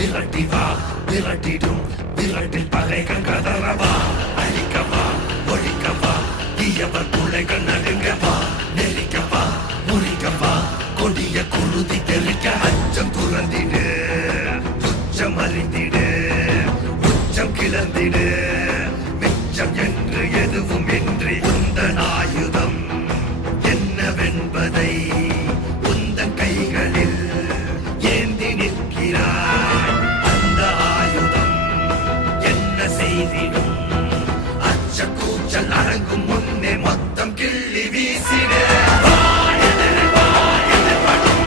விரட்டி வா விரட்டிடும் விரட்டில் பகைகள் கதறவா அழிக்கவா ஒழிக்கவா தீயவர் பிள்ளைகள் நடுங்கவா நெருக்கவா முறிக்கவா கொடிய குருதி தெளிக்க அச்சம் துறந்திடு துச்சம் அறிந்திடு உச்சம் கிளந்திடு மிச்சம் என்று எதுவும் இன்றி உந்தன் ஆயுதம்